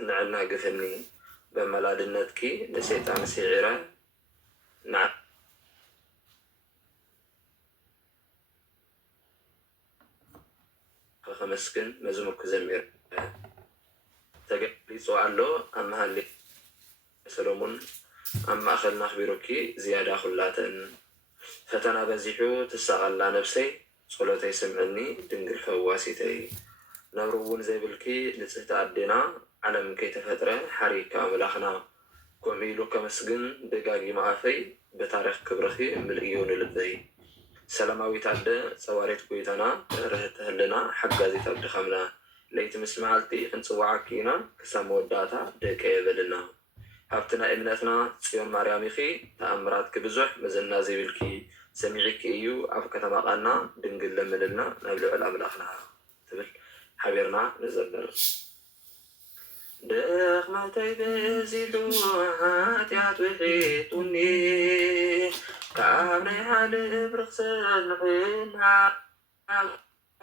نعنا قفني بملادنتك لسيطان سعيرة نعم خمسكن مزمك زمير تقليصو علو أما هالي سلومون أما أخذنا خبيروكي زيادة خلاتن فتنا بزيحو تستغل نفسي صلوتي سمعني دنقل فواسيتي نبرون زي بالكي نتسهت عدنا على من كي تفترة حريكة ملاخنا كوميلو كمسجن دقاقي معافي بتاريخ كبرخي مليون لبي سلاماوي تعدى صواريت كويتانا رهت هلنا حقا زي تعدى خمنا ليت مسمعالتي انصواعكينا كسامو الداتا دقايا بلنا هابتنا ابنتنا سيون مرياميخي تأمرات كبزوح مزلنا زي بالكي سميعيكي ايو عفكة مقانا دنقل لملنا نبلو على ملاخنا تبل حبيرنا نزبر دخمتي بزيلو هاتيات وحيتوني كابني حالي برخصل حينها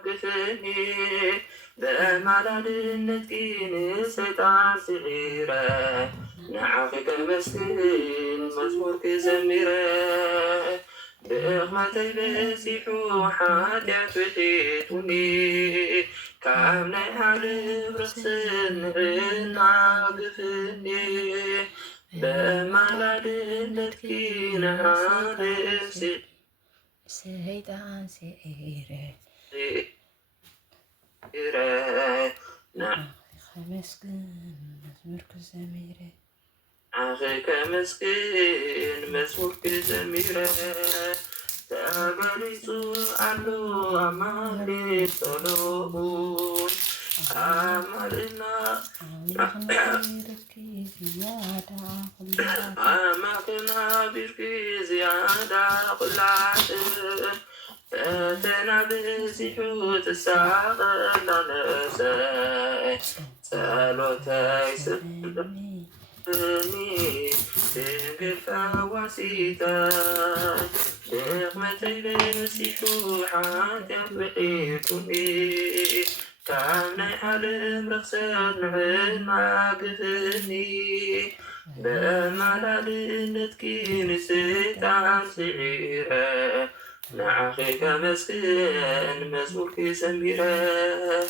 قفني بمعدد النتكين سيطان سعيرة نعافك مسكين مزمورك زميرة دخمتي بزيحو حاتيات وحيتوني كابني حالي برخصل حينها قفني بمعدد النتكين حالي سيطان سعيرة مسكين مزمورك زميرة أخيك مسكين مزمورك زميرة تابليسو ألو أمالي طلبون أمالنا أمالنا بركي زيادة قلعت فتنا بزيحو تساغل نساي سالوتاي سبني تنقل فواسيتاي دغمتي بزيحو حاتي بقيتني كامني حالم رخصت نعنا قفني بملالنتكي نسيت عن سعيرة نعخيك مسكين مزموركي سميرة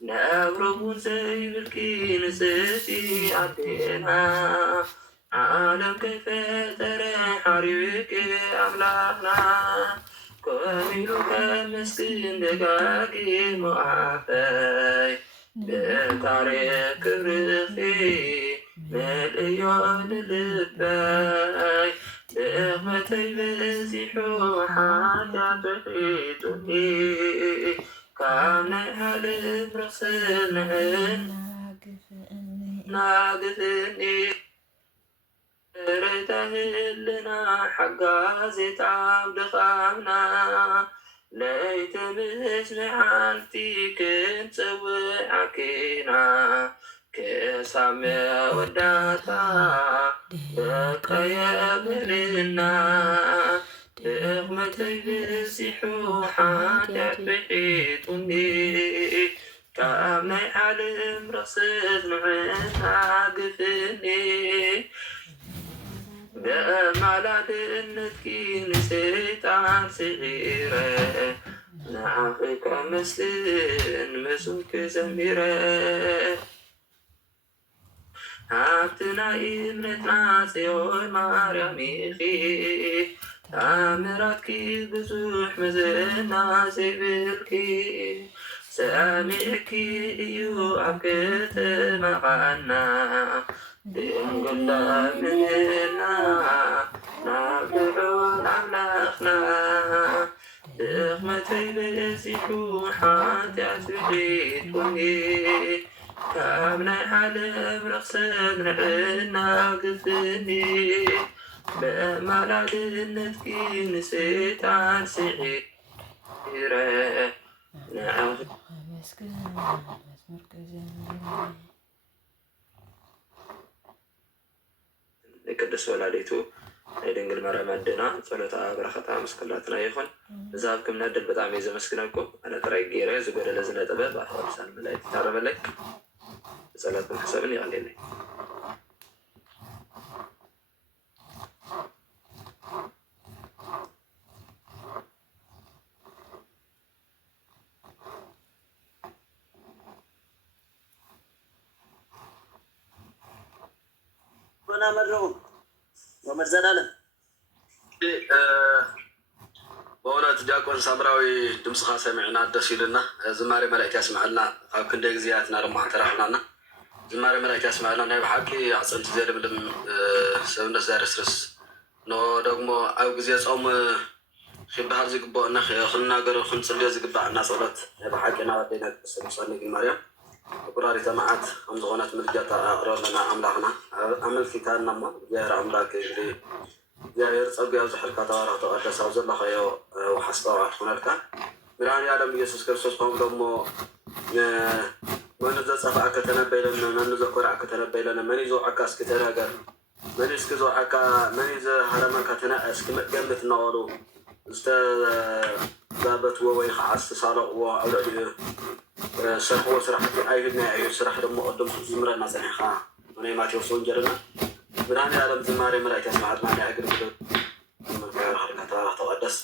نابربون زي بالكي نسيتي عدينا عالم كيف ترى حريك أملاكنا كوميلو كمسكين دقاقي معافي بتاريخ كبرخي مليون لباي دغمتي بزيحو حاجة بحيتني كامني حالي برخصل ناقفني ريتهلنا حقا زيت عبد خامنا ليت مش لحالتي كنت سوي عكينا كسامي وداتا بقيا بلنا دغمتي بزيحو حاجة بحيتني كامني حالم رصد معنا قفني بمعلاد النتكي نسيت عن صغيرة نعافك مسلين مسوك زميرة هابتنا ابنتنا سيون مريميخي تامراتكي بزوح مزنا سيبلكي سامعكي ايو عبكت مقانا دنقل مننا نابلعون عملاخنا دغمتي بزيحو حاتي عسبيتوني كامني حالم رخصد نعنا قفني بملادنتكي نسيت عن سعيرة نعم ቅዱስ ወላዲቱ ድንግል ማርያም አድና ጸሎታ በረከታ መስከላትና ይኹን እዛብክም ናድል በጣም የዘመስግነኩም አነ ጥራይ ገይረ ዝጎደለ ዝነጥበ በአፍሳን መላይ ታረበላይ ጸሎትን ሕሰብን ይቀልልኝ መድረጉ ወመዘላለም በእውነት ዲያቆን ሳምራዊ ድምፅኻ ሰሚዕና ደስ ኢሉና ዝማሬ መላእክት ያስምዐልና ኣብ ክንደይ ግዜያትና ድማ ተራኽብናና ዝማሬ መላእክት ያስምዐልና ናይ ብሓቂ ኣፅንቲ ዘልምልም ሰብነት ዘርስርስ ኖ ደግሞ ኣብ ግዜ ፆም ክበሃል ዝግብአና ክንናገር ክንፅልዮ ዝግባአና ፀሎት ናይ ብሓቂ ናባደና ቅስምሳኒ ግን ማርያም ቁራሪተ መዓት ከም ዝኾነት ምልጃታ ኣቕረበና ኣምላኽና ኣመልኪታና እሞ እግዚኣብሔር ኣምላክ እግዚኣብሔር ፀጉ ኣብ ዝሕልካ ተባረኽ ተቐደስ ኣብ ዘለኸዮ ወሓስጠዋት ኩነልካ ብርሃን ዓለም ኢየሱስ ክርስቶስ ከምኡ ደሞ መን ዘፀፋእከ ተነበይለኒ መን ዘኮርዐከ ተነበይለኒ መን ዝውዓካ እስኪ ተናገር መን እስኪ ዝውዓካ መን ዝሃረመካ ተናእስ ክምገምት እናበሉ ዝተዛበትዎ ወይ ከዓ ዝተሳለቕዎ ኣብ ልዕሊኡ ሰርሕዎ ስራሕቲ ኣይሁድ ናይ ኣይሁድ ስራሕ ደሞ ቅድም ዝምረና ፀኒሕካ ናይ ማቴዎስ ወንጀልና ብርሃን ዓለም ዝማሬ መላእክት ያስማዓትና ናይ ኣገልግሎት መልክዕካ ተባረኽ ተቐደስ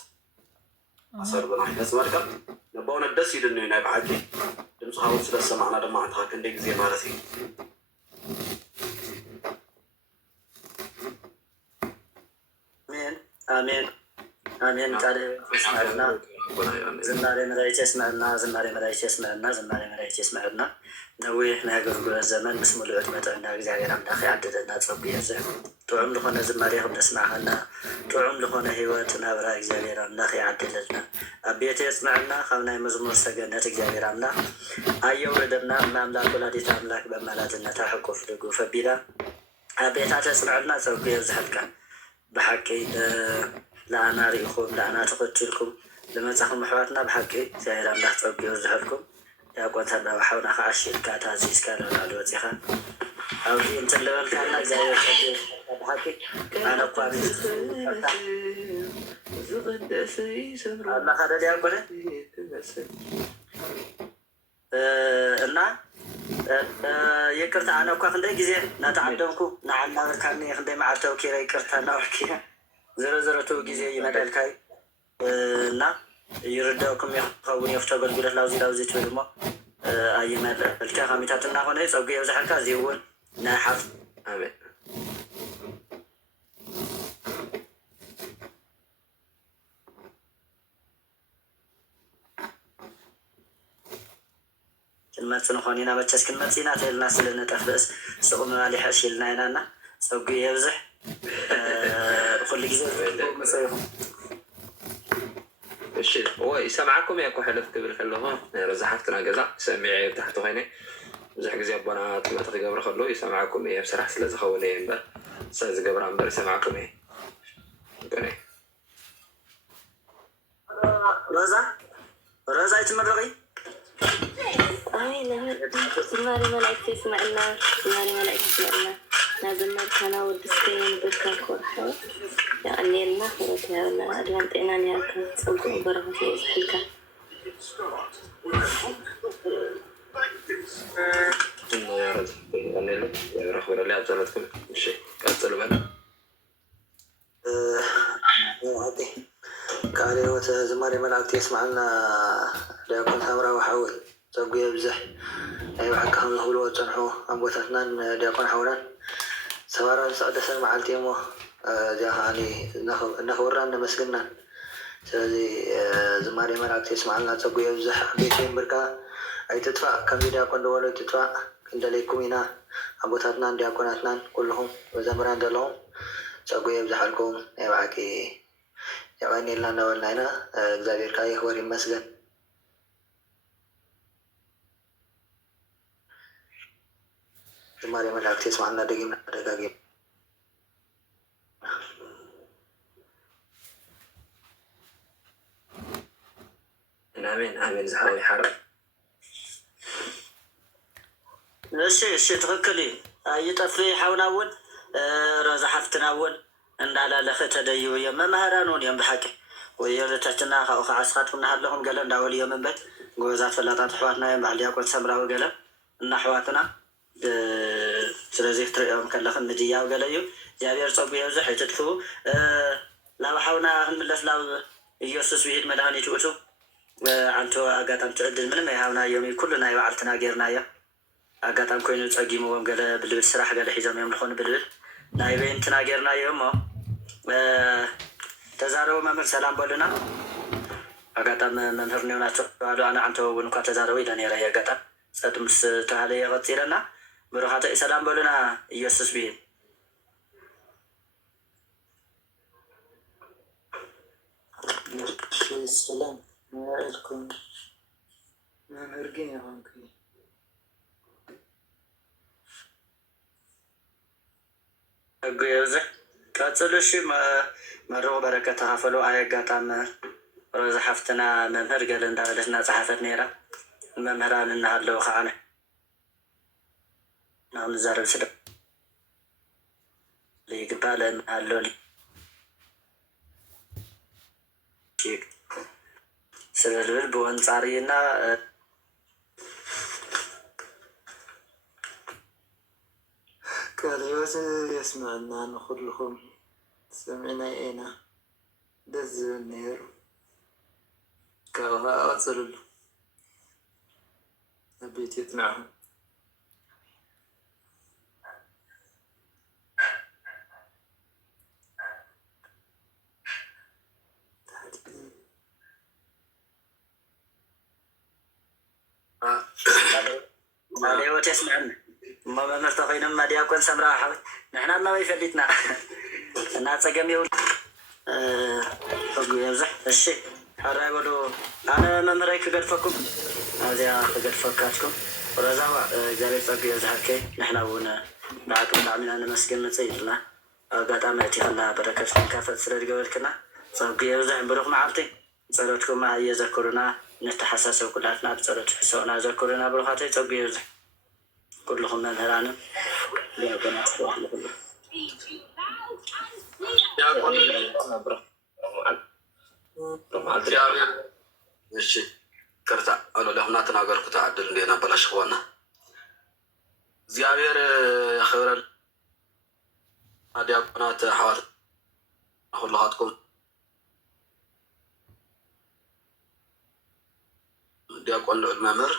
ኣሰርብና ይፈፅመልካ በእውነት ደስ ኢሉኒ ናይ ብሓቂ ድምፅኻ እውን ስለዝሰማዕና ድማ አንትኻ ክንደይ ግዜ ማለት እዩ አሜን አሜን አሜን ቃል ይስማዕልና ዝማሬ መላእክት ያስምዐልና ዝማሬ መላእክት ያስምዐልና ዝማሬ መላእክት ያስምዐልና ነዊሕ ናይ ኣገልግሎት ዘመን ምስ ሙሉእ ዕድመ ጥዕና እግዚኣብሔር ኣምላኽ ይዓድለና ፀጉ የብዝሕ ጥዑም ዝኾነ ዝማሬ ክነስማዓና ጥዑም ዝኾነ ሂወት ናብራ እግዚኣብሔር ኣምላኽ ይዓድለልና ኣብ ቤተ የፅምዐልና ካብ ናይ መዝሙር ሰገነት እግዚኣብሔር ኣምላኽ ኣየውርደና እማምላክ ወላዲተ ኣምላክ በኣማላድነታ ሕቁፍ ድጉፍ ኣቢላ ኣብ ቤታ ተፅምዐልና ፀጉ የብዝሐልካ ብሓቂ ለኣና ሪኢኹም ለኣና ተኸትልኩም لمنزخم محواتنا بحقي زي رمضان تقبيو زحلكم يا قوت هذا وحاولنا خاشير كاتازيس كانوا على الوثيقة أو في أنت اللي بالكلام زي الحديث بحقي أنا قامي الله هذا اللي أقوله إننا يكرت أنا وكا خندي جزء نتعلمكم نعلم كاني خندي مع التوكيل يكرت أنا وكيا زر تو جزء يمدل كاي እና ይርዳውኩም ይኸውን የፍቶ አገልግሎት ላውዚ ትብልሞ ኣይመል ልካ ከሚታትና ኾነ ፀጉ የብዛሕልካ እዚ እውን ናይ ሓፍ ኣሜን ክንመፅእ ንኾን ኢና መቸስ ክንመፅእ ኢና ተኢልና ስለነጠፍ ርእስ ስቑ ምባል ይሕሽ ኢልና ኢናና ፀጉ የብዝሕ ኩሉ ግዜ ምፅ ይኹም الشيء هو يسمعكم يا كحلف قبل خلوها رزحتنا جزاء سمعي تحت هنا زح جزء بنات ما تقبل خلوه يسمعكم يا بصراحة سلازة خواني ينبر ساز قبل عمبر يسمعكم ايه قولي رزا يتمرغي آمين زماري ملاك تسمعنا زماري ملاك تسمعنا لازم كان ودستين بركان كورحو يعني لنا خرطها ولا أدوان طينا نياكا صوتوا برغة في إسحلكا يا رجل يعني له يا رخور اللي أبزلتكم الشيء كأبزلوا بنا عدي كالي زماري ملاك تسمعنا ليكون ثمرة وحاول تقوي بزح أيوة حكاهم نقولوا تنحوا أنبوتاتنا ليكون حولا سوارا سعدسا مع التيمو يعني نخورنا مسكنا ስለዚህ ዝማሬ መላእክት የስማዕልና ፀጉ የብዝሕ ቤቴን ብርካ ኣይትጥፋእ ከምዚ ዲያቆን ደወሎ ኣይትጥፋእ ክንደለይኩም ኢና ኣቦታትናን ዲያቆናትናን ኩልኹም መዘምራን ዘለኹም ፀጉ የብዝሓልኩም ናይ ባዕቂ የቀኒልና እናበልና ኢና እግዚኣብሔር ከዓ ይኽበር ይመስገን ዝማሬ መላእክት የስማዕልና ደጊምና ደጋጊም آمين آمين زحوي حرب እሺ ትክክል ኣይጠፍእ ሓውና እውን ረዛሓፍትና እውን እንዳላለኸ ተደይቡ እዮም መምሃራን እውን እዮም ብሓቂ ወየለታትና ካብኡ ከዓ ስኻትኩም ናሃለኹም ገለ እንዳበሉ እዮም እምበር ጎበዛት ፈላጣት ኣሕዋትና እዮም ባዕል ዲያቆን ሰምራዊ ገለ እና ኣሕዋትና ስለዚ ክትሪኦም ከለኽን ምድያው ገለ እዩ እግዚኣብሔር ፀጉ የብዝሕ ይትጥፍኡ ናብ ሓውና ክንምለስ ናብ ኢየሱስ ብሂድ መድሃኒት ውእቱ ዓንቶ ኣጋጣሚ ትዕድል ምንም ኣይሃብናዮም ኩሉ ናይ ባዕልትና ጌርናዮ ኣጋጣሚ ኮይኑ ፀጊምዎም ገለ ብልብል ስራሕ ገለ ሒዞም እዮም ዝኾኑ ብልብል ናይ በይንትና ጌርናዮ እሞ ተዛረቡ መምህር ሰላም በሉና ኣጋጣሚ መምህር ኒውናቸው ባሉ ኣነ ዓንቶ እውን እኳ ተዛረቡ ኢለ ነረ ኣጋጣሚ ፀጥ ምስ ተባሃለ የቐፂለና ብሩኻተ ሰላም በሉና ኢየሱስ ብሂድ ሰላም ማዕልኩም መምህር ግን ይሆንክ ሕጉ የብዝሕ ቀፅሉ እሺ መርቑ በረከት ተኻፈሉ ኣይ ኣጋጣሚ ሮዛ ሓፍትና መምህር ገለ እንዳበለት እናፀሓፈት ነይራ መምህራን እናሃለዉ ከዓነ ንክንዛረብ ስለ ይግባእ ኣሎ ስለዝብል ብወንፃሪና ቃል ሕይወት የስምዐና ንኩልኩም ሰሚዕና ኢና ደስ ዝብል ነይሩ ካብኡ ከዓ ቀፅልሉ ኣብ ቤት የጥንዕኹም ቃል ሕይወት የስምዐና እሞ መምህር ተኮይኖም ዲያቆን ሰምራ ሓዊ ንሕና እናበይ ፈሊጥና እና ፀገም የብሉ ሕጉ የብዝሕ እሺ ሓራይ በሉ ኣነ መምህረይ ክገድፈኩም ኣዝያ ክገድፈካትኩም ረዛዋ እግዚኣብሔር ፀጉ የብዝሓከይ ንሕና እውን ብዓቅም ጣዕሚና ንመስግን ንፅእ ኢልና ኣጋጣሚ እቲኸና በረከት ክንካፈት ስለ ዝገበልክና ፀጉ የብዝሕ ብሩኽ መዓልቲ ፀሎትኩም እየዘክሩና نتحسس كلاتنا بصلوت حسونا ذكرنا بالخاطر تبيز كلهم مهرانا ليكون أصلاح لكل እሺ ቅርታ አሎ ለሁና ተናገርኩ ተዓድል እንደና በላሽ ሆነ እግዚአብሔር ያخبرል ዲያቆናት ሐዋርያት ሁላችሁም ዲያቆን መምህር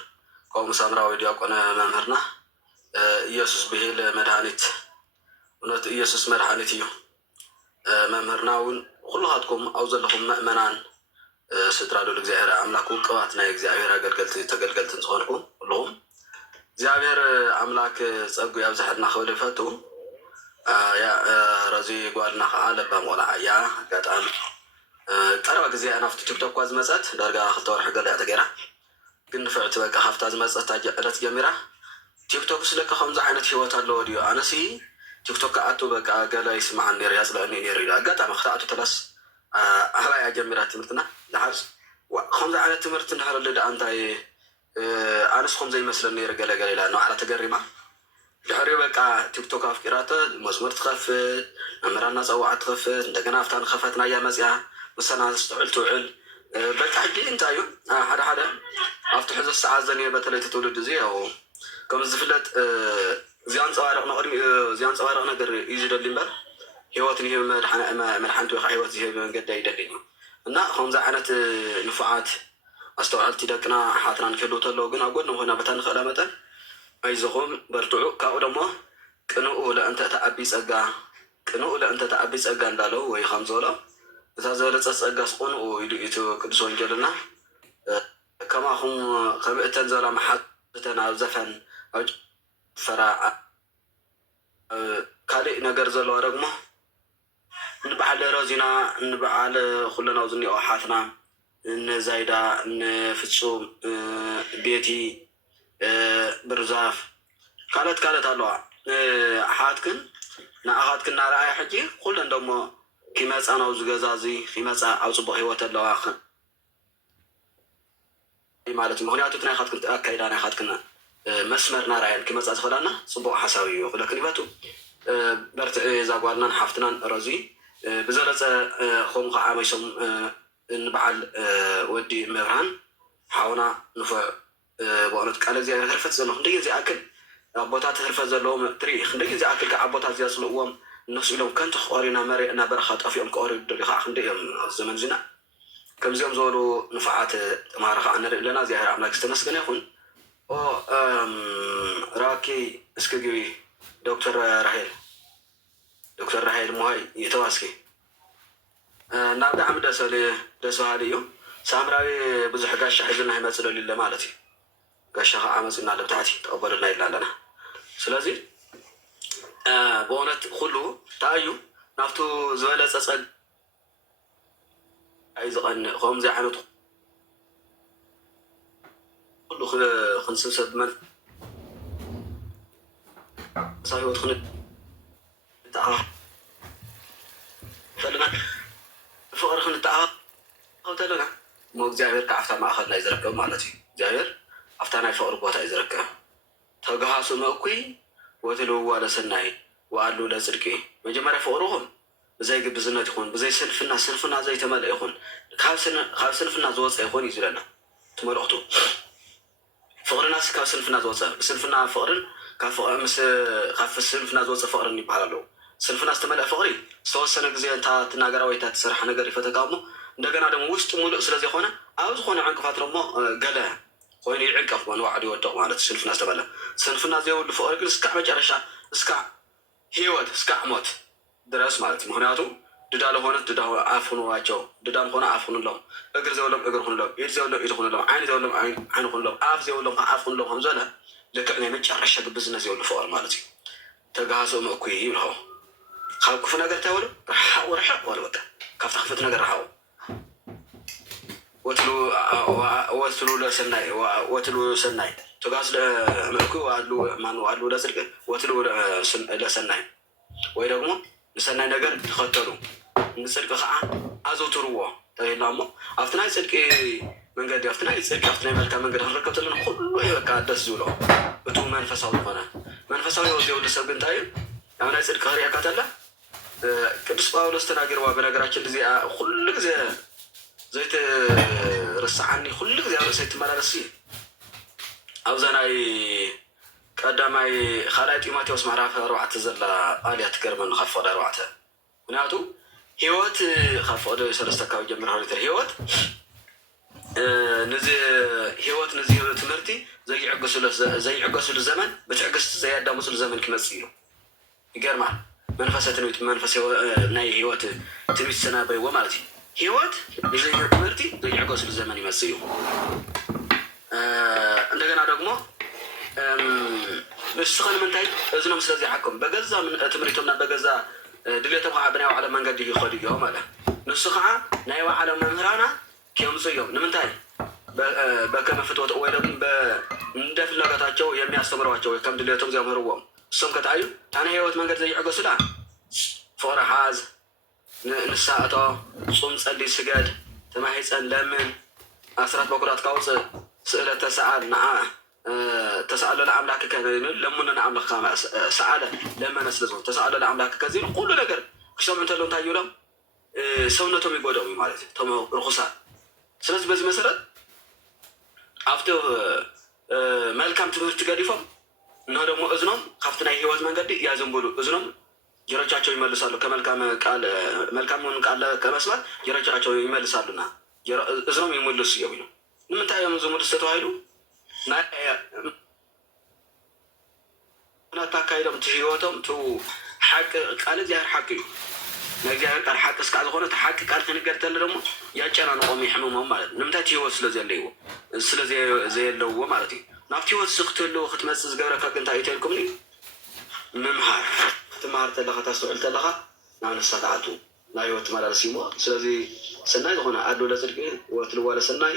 ቆም ሳምራዊ ዲያቆን መምህርና ኢየሱስ ብሂል መድኃኒት እውነት ኢየሱስ መድኃኒት እዩ መምህርናውን ሁላችሁም አውዘለኩም ምእመናን ስትራዶ ለእግዚአብሔር አምላኩ ቅባት ናይ እግዚአብሔር አገልገልት ተገልገልት እንጽሆንኩ ሁሉም እግዚአብሔር አምላክ ጸጉ ያብዛሕና ኸውልፈቱ ያ ረዚ ጓልና ዓለባ ሞላ ያ ጋጣም ቀረባ ጊዜ አናፍቱ ቲክቶክ ኳዝ መጻት ዳርጋ ክልተወርሕ ገለ ተገራ ግን ፍዕት በቃ ሀፍታ ዝመጻት ታጀለት ጀሚራ ቲክቶክ ስለከ ከምዛ ዓይነት ህይወት አለው ወዲዮ አነሲ ቲክቶክ አቱ በቃ ገለ ይስማዓን ነር ያጽለኒ ነር ይላ ጋጣም ክታአቱ ተላስ አህባይ አጀሚራ ትምህርትና ለሐርስ ከምዛ ዓይነት ትምህርት እንደህረለ ዳ አንታይ አንስ ከምዛ ይመስለኒ ነር ገለ ገለ ይላ ነው على ተገሪማ ድሕሪ በቃ ቲክቶክ አፍቂራተ መስመር ትኸፍት መምራና ጸዋዕ ትኸፍት እንደገና አፍታን ኸፈትና ያ መጽያ መሰና ትውዕል በቃ ሕጂ እንታይ እዩ ሓደ ሓደ ኣብቲ ሕዚ ሰዓት ዘንየ በተለይ ትውልድ እዚ ያው ከም ዝፍለጥ እዚያን ፀዋርቕ ንቅድሚ እዚያን ፀዋርቕ ነገር እዩ ዝደሊ እምበር ህይወትን ይህብ መድሓንቲ ወይ ከዓ ህይወት ዝህብ መንገዲ ኣይደልኝ እና ከምዚ ዓይነት ንፉዓት ኣስተውዕልቲ ደቅና ሓትና ንክህልው ተለዉ ግን ኣብ ጎድኖም ኮይና በታ ንኽእለ መጠን ኣይዝኹም በርትዑ ካብኡ ደሞ ቅንኡ ለእንተ ተዓቢ ፀጋ ቅንኡ ለእንተ ተዓቢ ፀጋ እንዳለው ወይ ከም ዝበሎ እታ ዝበለፀት ፀጋ ስቁንኡ ኢሉ እቲ ቅዱስ ወንጌልና ከማኹም ከምእተን ዘበላ መሓተን ኣብ ዘፈን ኣብ ፈራ ካልእ ነገር ዘለዎ ደግሞ ንበዓል ረዚና ንበዓል ኩለና ዝኒኦ ሓትና ንዛይዳ ንፍፁም ቤቲ ብርዛፍ ካልኦት ኣለዋ ሓትክን ንኣኻትክን እናረኣየ ሕጂ ኩለን ደሞ ኪመፃ ናብዚ ገዛ እዚ ኪመፃ ኣብ ፅቡቅ ሂወት ኣለዋ ማለት እዩ ምክንያቱ እቲ ናይ ካትክን ኣካይዳ ናይ ካትክን መስመር ናርኣየን ክመፃ ዝኽእላና ፅቡቅ ሓሳብ እዩ ክለክን ይበቱ በርትዕ እዛ ጓልናን ሓፍትናን ረዚ بزلت خم عامشهم نبعل ودي مبرهن حاونا نفع بقولت قال زي هرفت زلهم خندي زي أكل عبوتات هرفت زلهم تري خندي زي أكل كعبوتات زي سلوهم الناس يلوم كنت خارينا مري أنا برخات أفيهم كاري دريخ خندي زمن زنا كم زيهم زولو نفعات ما رخ عنا لنا زي هرعم لك استنسكن يخون أو راكي اسكجوي دكتور راحيل موهاي يتواسكي نابدا عم دسو هاديو سامراوي بزح قاش حزنا يمثل لله مالتي قاش عمزنا لبتاعتي تقبلنا إلا لنا سلازي بونت خلو تايو نافتو زوالة تصعد أيضا قوم زي عنو خلو خنسوسد من صايو تخنت فلنا فقر خن تعاق أو تلنا مو جاهر كعفتا ما أخذنا يزركه مالتي جاهر عفتنا فقر بوتا يزركه تجهاسو مأكوي وتلو ولا سناي وقالوا لا زركي مجمع فقرهم زي جبزنا تكون بزي سلفنا زي تمال يكون خاف سلفنا زوج يكون يزلنا تمر أختو فقر الناس خاف سلفنا زوج سلفنا فقرن خاف سلفنا زوج فقرن يبحرلو سلفنا استملأ فقري سوسنا جزء أنت تناجر ويتا تسرح نجاري فتقامو دعنا دم وست مولع سلزي خونه أو خونه عنك فترة ما جلا خويني عنك أخوان وعدي ودق مالت سلفنا استملأ سلفنا زي ولد فقري سكع مجرشة سكع هيود سكع موت درس مالت مهناتو ددال هونه ددال عفون واجو ددال هونه عفون لهم أجر زي ولهم أجر هون لهم إيد زي ولهم إيد هون لهم عين زي ولهم عين هون لهم عاف زي ولهم عاف هون لهم همزنا لك أنا مجرشة بزنس زي ولد فقر مالتي تجهزوا مأكوي يلهو خاف كفنا قرت أولو رح ولا بقى كاف تخفتنا قرحاو وتلو لسناي تقاس لمأكو وعدلو لسرق وتلو لسناي ويرغمو لسناي نقر تخطرو نسرق خاء أزو تروه تغير لامو أفتناي سرق من قد أفتناي ملكا من قد هركبت لنا كله يبقى عدس زولو بتو منفساوي وزيو لسرق انتايو يعني سرق هريا كاتلا ቅዱስ ጳውሎስ ተናገረዋ በነገራችን ጊዜ ሁሉ ጊዜ ዘይት ረሳዓኒ ሁሉ ጊዜ ዘይት መራረሲ አብዛናይ ቀዳማይ ኻላይ ጢሞቴዎስ ምዕራፍ 4 ዘላ ቃልያ ትገርመን ኸፈደ 4 ምክንያቱ ህይወት ኸፈደ ሰለስተ ካብ ጀምራ ህይወት ነዚ ህይወት ነዚ ትምህርቲ ዘይዕገሱሉ ዘመን በትዕግስት ዘያዳምፁሉ ዘመን ክመጽእ እዩ ይገርማል መንፈስ ናይ ህይወት ትንቢት ሰናበይዎ ማለት እዩ ህይወት ንዘይ ትምህርቲ ዘይዕገሱሉ ዘመን ይመጽእ እዩ እንደገና ደግሞ ንስኸን ምንታይ እዝኖም ስለዚ ሓኩም በገዛ ትምህርቶምና በገዛ ድሌቶም ከዓ ብናይ ባዕሎም መንገዲ ይኸዱ እዮም ማለት ንሱ ከዓ ናይ ባዕሎም መምህራና ከየምፁ እዮም ንምንታይ በከመ ፍትወት ወይ ደግሞ እንደ ፍላጎታቸው የሚያስተምሯቸው ከም ድሌቶም ዘምህርዎም እሶም ከታዩ ታነ ህይወት መንገድ ዘይዕገሱላ ፍቅሪ ሓዝ ንሳእቶ ጹም ጸሊ ስገድ ተማሂፀን ለምን ኣስራት በኩራት ካውፅእ ስእለት ተሰኣል ንዓ ተሰኣሎ ለኣምላክ ለሙነ ንኣምላክ ሰኣለ ለመነ ስለዝኾን ተሰኣሎ ለኣምላክ ከዚሉ ኩሉ ነገር ክሰምዑ እንተሎ እንታይ ይብሎም ሰውነቶም ይጎደሙ ማለት እዩ እቶም ርኩሳት ስለዚ በዚ መሰረት ኣብቲ መልካም ትምህርቲ ገዲፎም እና ደግሞ እዝኖም ካብቲ ናይ ህይወት መንገዲ ያዘንብሉ እዝኖም ጆሮቻቸው ይመልሳሉ መልካሙን ቃል ከመስማት ጆሮቻቸው ይመልሳሉና እዝኖም ይመልሱ እዮም ኢሉ ንምንታይ እዮም ዝምልሱ ተባሂሉ ናታካይዶም እቲ ህይወቶም እቲ ሓቂ ቃል እግዚኣብሔር ሓቂ እዩ ናይ እግዚኣብሔር ቃል ሓቂ እስካዕ ዝኾነ እቲ ሓቂ ቃል ክንገር ተለ ደግሞ ያጨናንቆም ይሕምሞም ማለት እዩ ንምንታይ እቲ ህይወት ስለዘየለውዎ ማለት እዩ ናብቲ ህይወት ክትህልው ክትመፅእ ዝገብረካ እንታይ እዩ ተልኩምኒ ምምሃር ትምሃር ተለኻ ተስተውዕል ተለኻ ናብ ንስኻ ተኣቱ ናይ ህይወት ትመላለስ እሞ ስለዚ ሰናይ ዝኾነ ኣዶ ለፅድቂ ወትልዋ ለሰናይ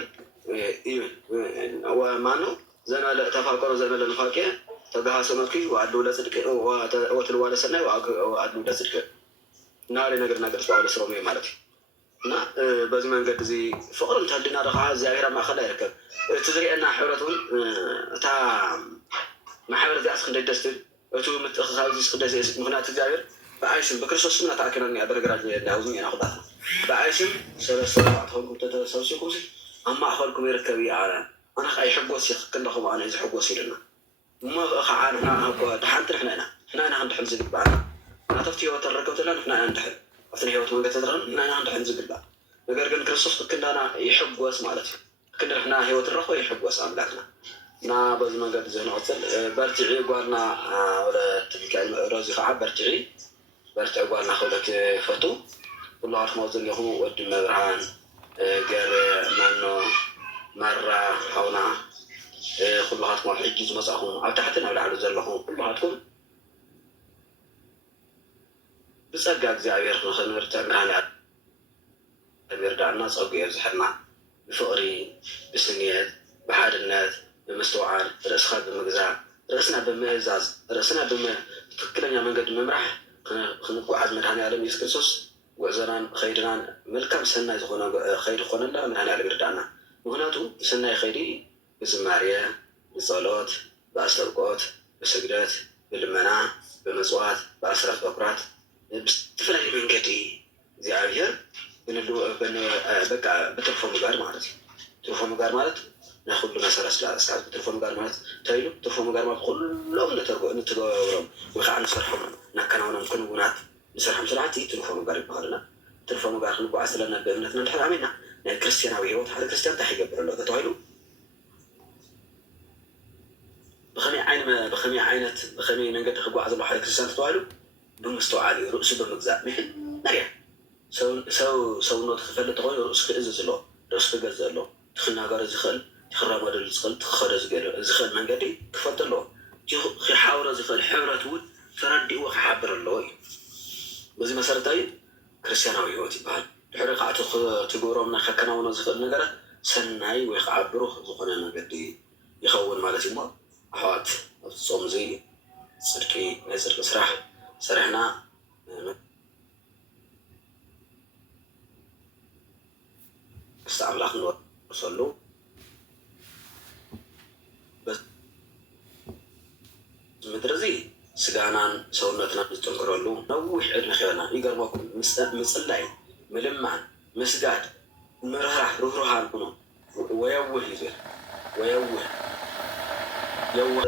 እዩ ማኑ ተፋቀሮ ዘመለ ንፋቄ ተጋሃሰመኪ ወኣዶ ለፅድቂ ወትልዋ ለሰናይ ወኣዶ ለፅድቂ ናሪ ነገር ጳውሎስ ሮሜ ማለት እዩ እና በዚ መንገድ እዚ ፍቅሪ እንተህልና ዶ ከዓ እግዚኣብሔር ኣብ ማእኸል ኣይርከብ እቲ ዝርአየና ሕብረት እውን እታ ማሕበር እዚኣ ክንደይ ደስ ትብል እቱ ምትእኽኻብ እዚ ክደስ ምክንያቱ እግዚኣብሔር بعيشم بكريستوس سمنا تأكلنا إني أدرك راجل يداوزني أنا خدها بعيشم سلسلة أتخلكم تتسوسيكم أما أخلكم يركبي على أنا خاي حبوس يخكلهم أنا إذا حبوس يلنا ما خعان إحنا دحنت إحنا عند حل زق بعنا أنا تفتي وتركوا تلنا إحنا عند حل أفتني هو تمنع تدرن إحنا عند حل زق بعنا نقدر كريستوس كنا أنا يحبوس مالتي كنا إحنا هو تركوا يحبوس أملاكنا نا بس ما قد زين أصل برتعي قارنا ولا تبكي رازي خعب برتعي قارنا خودك فتو والله عارف موزن يهو ود مبرهان قال منو مرة حونا كلهاتكم حجيز مساهم أو تحتنا ولا على زلهم كلهاتكم بس أرجع زعير خلنا نرجع معنا نرجع الناس أو جير زحنا بفقري بسنيات بحال الناس بمستوعب رأس خاد بمجزع رأسنا بمعزاز رأسنا تكلمنا من قد ممرح خلنا قاعد من هنا على ميسكسوس وزران خيرنا ملكم سنة يخونا خير خونا لا من هنا على بردعنا وهناتو سنة خيري بزمارية بصلاة بأسلوقات بسجدات بالمنع بمزوات بأسرف بقرات بتفرق من قدي زعير بقى بترفع مقار مالتي ترفع مقار مالت ناخذ لنا سلاسل أسكار ترفع مقار مالت تايلو ترفع مقار مالت كلهم نتجاورهم وخا نصرحهم نكنا ونكونات نصرحهم سرعتي ترفع مقار بحالنا ترفع مقار نبغى أصلنا بأمنتنا نحن عملنا كريستيان أو يهود هذا كريستيان تحية برا لا تايلو بخمي عينة بخمي نقدر خبوا عزم حالك كريستيان تايلو بمستوعب رؤس بمجزاء مهم نريا سو نوت خفلت غير رؤس خئز له رؤس خجز له تخلنا جار زخل تخرب هذا الزخل تخرج جار زخل من قدي تفضل له خي حاور زخل حبرة تقول فردي وخحبر الله وزي ما صارت كريستيانوي هو تبان الحرق عتق تجورو من خكنا ونزخل نجرة سناي ويخعبره زخنا من قدي يخون مالتي ما حات الصوم زي صدقي نزل بسرح سرحنا استعملنا نوصله بس مدرزي سجانا سونتنا نستنكرلو نوح عندنا خيرنا يقربكم مسلاي ملمع مسجاد مرح روحان كنو ويوه يزير ويوه يوه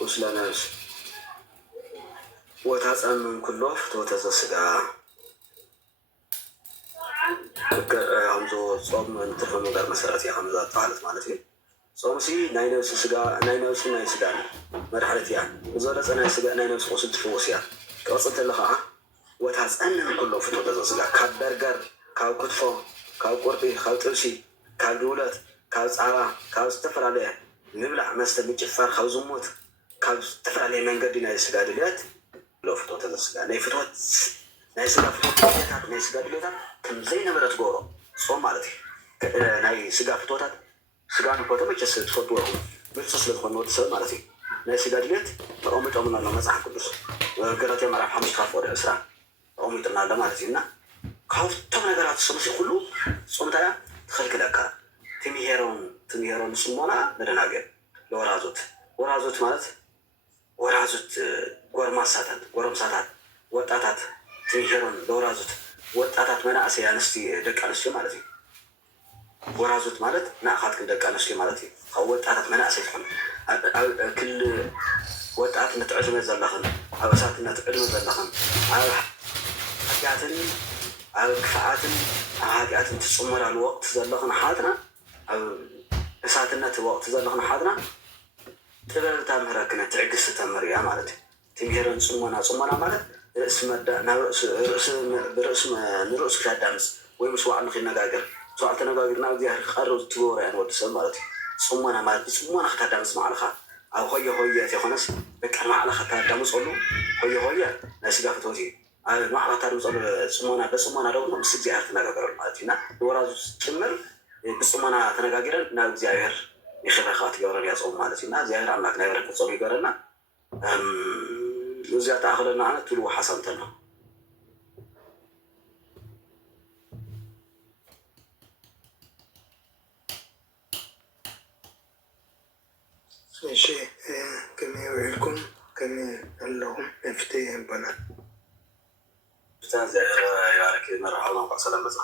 وسلانس وتعمل كله فتوتز السجا همزو صوب من تفهم غير مسارتي حمزة تعالت مالتي ጾምሲ ናይ ነብሲ ስጋ ናይ ነብሲ ናይ ስጋ መድሓኒት እያ ዝበለፀ ናይ ስጋ ናይ ነብሲ ቁስል ትፍወስ እያ ቅርፅን ተለ ከዓ ወታ ፀንን ኩሎ ፍትወት ዘ ስጋ ካብ በርገር ካብ ክትፎ ካብ ቁርጢ ካብ ጥብሲ ካብ ድውለት ካብ ፃባ ካብ ዝተፈላለየ ምብላዕ መስተ ምጭፋር ካብ ዝሙት ካብ ዝተፈላለየ መንገዲ ናይ ስጋ ድልያት ሎ ፍትወት ዘ ስጋ ናይ ፍትወት ናይ ስጋ ፍትወታት ናይ ስጋ ድልያታት ከምዘይነበረ ትገብሮ ጾም ማለት እዩ ናይ ስጋ ፍትወታት ስጋ ንፎቶ መቸስ ትፈትዎኹም ምርፅ ስለዝኾነ ወዲ ሰብ ማለት እዩ ናይ ስጋ ድልየት ተቐሚጦምና ኣሎ መፅሓፍ ቅዱስ ገላትያ ምዕራፍ 5 ካብ ወደ 20 ተቐሚጥና ኣሎ ማለት እዩ እና ካብቶም ነገራት ሰምሲ ኩሉ ጾምታ እያ ትኸልክለካ ትምሄሮን ስሞና መደናገር ለወራዞት ወራዞት ማለት ወራዞት ጎረምሳታት ወጣታት ትምሄሮን ለወራዞት ወጣታት መናእሰይ አንስቲ ደቂ አንስትዮ ማለት እዩ ወራዞት ማለት ንኣኻትክን ደቂ አንስትዮ ማለት እዩ ካብ ወጣታት መናእሰይ ትኾኑ ክል ወጣትነት ዕድመ ዘለኽን ኣብ እሳትነት ዕድመ ዘለኽን ኣብ ሓጢኣትን ኣብ ክፍዓትን ኣብ ሓጢኣትን ትፅመራሉ ወቅቲ ዘለኽን ሓትና ኣብ እሳትነት ወቅቲ ዘለኽን ሓትና ጥበብታ ምህረክነ ትዕግስቲ ተምህር እያ ማለት እዩ ትምሄሮን ፅሞና ማለት ንርእሱ ክዳምፅ ወይ ምስ ዋዕሉ ክነጋገር ሰው ተነጋግርና እግዚአብሔር ቀረብ ትገብሮ ያን ወዲ ሰብ ማለት እዩ ፅሞና ማለት ብፅሞና ክታዳምፅ ማዕልኻ ኣብ ሆየ የኾነስ ደቂ ማዕልኻ ታዳምፀሉ ሆየ ናይ ስጋ ፍትወት እዩ ኣብ ማዕልኻ ታዳምፀሉ በፅሞና ደግሞ ምስ እግዚአብሔር ትነጋገረሉ ማለት እዩና ወራዙ ጭምር ብፅሞና ተነጋጊረን ናብ እግዚአብሔር ይኽረኻ ትገብረን እያ ጾም ማለት እዩና እግዚአብሔር ኣምላክ ናይ በረከት ጾም ይገረና እዚኣ ተኣኽለና ኣነ ትብልዎ ሓሳብ እንተሎ እሺ ከመይ ውዒልኩም ከመይ ኣለኹም መፍትሄ ይበናል ያረክ መርሓውና እንኳ ሰላም መፃ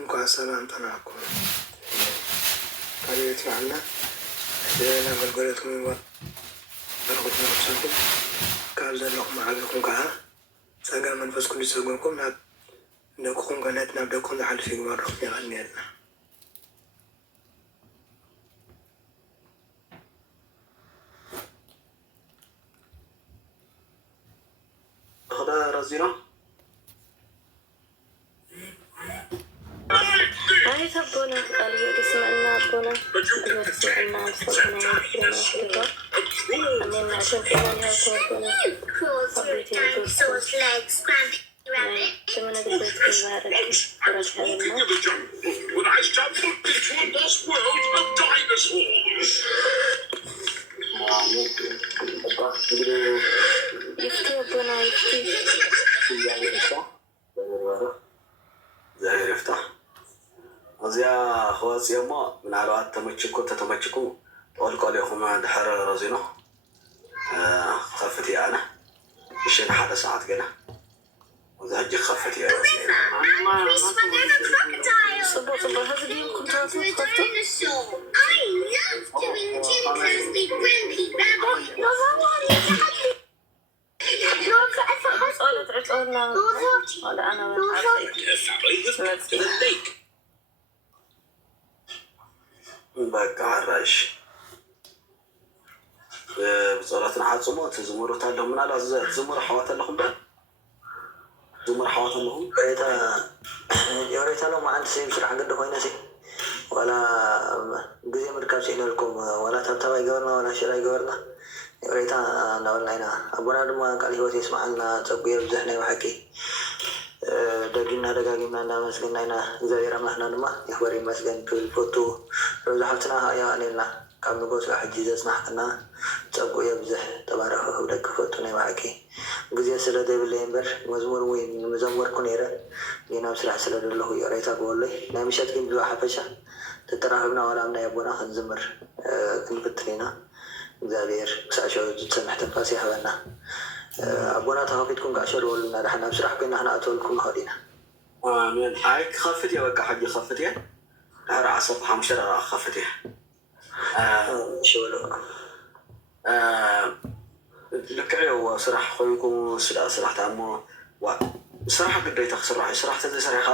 እንኳን ሰላም ጠናኩም ካልኦት ይዓልና ደና አገልግሎትኩም በረኹት ንክብሰኩም ካብ ዘለኹም ዓብኩም ከዓ ፀጋ መንፈስ ቅዱስ ዘጎንኩም ናብ ደቅኹም ገነት ናብ ደቅኹም ዝሓልፍ ይግበረኩም ይቀኒየልና رزيرة هاي تبونا قالوا تسمعنا أبونا تسمعنا بصوتنا يحبنا أمين عشان كمان هاي تبونا دبيت كبارة ورد هذا يفتي أبونا يفتي እግዚአብሔር ይፍታህ እዚያ ኸወፅዮ እሞ ምናልባት ተመችኩም ቆልቆል ኢኹም ድሕር ረዚኖ ክኸፍት እየ ኣነ እሽን ሓደ ሰዓት ገና እዚ ሕጂ ክኸፍት እየ ጽቡቅ ህዝቢ ኩንታቱ صارت عطونا ولا أنا በቃ አራሽ ብፀሎት ንሓፅሞ ትዝምሩት ኣለኹም ምናልባት ዝምሩ ኣሕዋት ኣለኹም ዶ ዝምሩ ኣሕዋት ኣለኹም የሬታ ሎ ማዓንቲ ሰይ ምስራሕ ግዲ ኮይነ ሲ ዋላ ግዜ ምርካብ ሲኢለልኩም ዋላ ታብታባ ይገበርና ዋላ ሽራ ይገበርና የሬታ እናበልና ኢና ኣቦና ድማ ቃል ሂወት የስማዓልና ፀጉየ ብዙሕ ናይ ባሕቂ ደጊምና ደጋጊምና እናመስገና ኢና እግዚአብሔር ኣምላክና ድማ ይኽበር ይመስገን ክብል ፈቱ ረብዛ ሓፍትና ያኔልና ካብ ንጎስ ጋር ሕጂ ዘፅናሕክና ፀጉየ ብዙሕ ተባረኸ ክብደቂ ፈቱ ናይ ባሕቂ ግዜ ስለ ዘይብለይ እምበር መዝሙር ወይ ንመዘመርኩ ነይረ ናብ ስራሕ ስለ ዘለኹ የሬታ ክበሎይ ናይ ምሸት ግን ብዛዕ ሓፈሻ ተተራኺብና ዋላምና ኣቦና ክንዝምር ክንፍትን ኢና እግዚአብሔር ክሳዕሸው ዝሰምሕ ተንፋስ ይሃበና ኣቦና ተኸፊትኩም ክዕሸር ወሉና ዳሕና ኣብ ስራሕ ኮይና ክነኣተወልኩም ንኽእል ኢና ኣሜን ኣይ ክኸፍት እየ በቃ ሕጂ ክኸፍት እየ ድሕሪ 15 ደቂቓ ክኸፍት እየ ሽበሎ ልክዕዮ ስራሕ ኮይንኩም ስራሕታ እሞ ስራሕ ግዴታ ክስራሕ እዩ ስራሕ ተዘይሰሪሕካ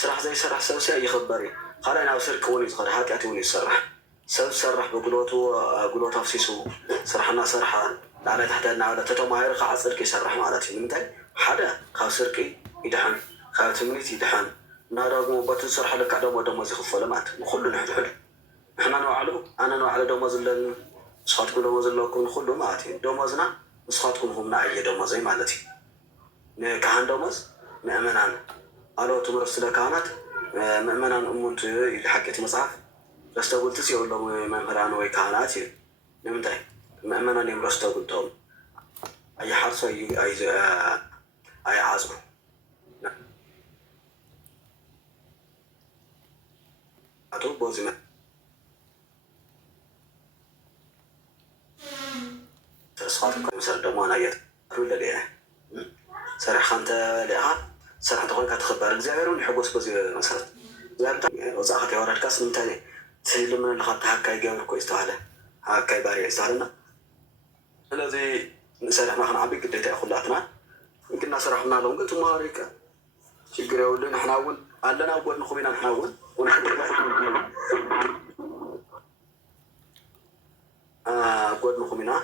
ስራሕ ዘይሰርሕ ሰብ ሲያ ይኽበር እዩ خلينا نوصل كوني صغر هاك أتوني السرح سرح بقولته أفسيسو سرحنا سرحة على تحتنا على تتماهر خاص سركي سرح مالتي من تاي حدا خاص سركي يدحن خاص تمنيت يدحن نارغو بتسرح لك عدم ودم زخف ولا مات وكل نحل إحنا نوعلو أنا نوعلو دومز اللي صحتكم دومز اللي كون كله ماتي دومزنا صحتكم هم نعيه دومز زي مالتي كهان دومز مأمنان ألو تمرس لكانت مأمنان أمونت الحكيت مصحف رستقول تسي ولا مأمنان ويكانات نمتى مأمنان يوم رستقول توم أي حرص أي عزم أتوب بوزي صحتكم مثل دمونا يد كل اللي سرح خانت لها سرح تقول كتخبر الجزائر يحبس بزي مثلا زي وزاخت يورد كاس من تاني تسيل من الخط هكاي جامر كويس تعالى هكاي باري يستعلنا الذي سرح ما خنا عبي قديت ياخذاتنا يمكن سرحنا لهم قلت ماريكا شكرا يقول لنا نحاول علنا اول نخوينا نحاول ونحن قد نخوينا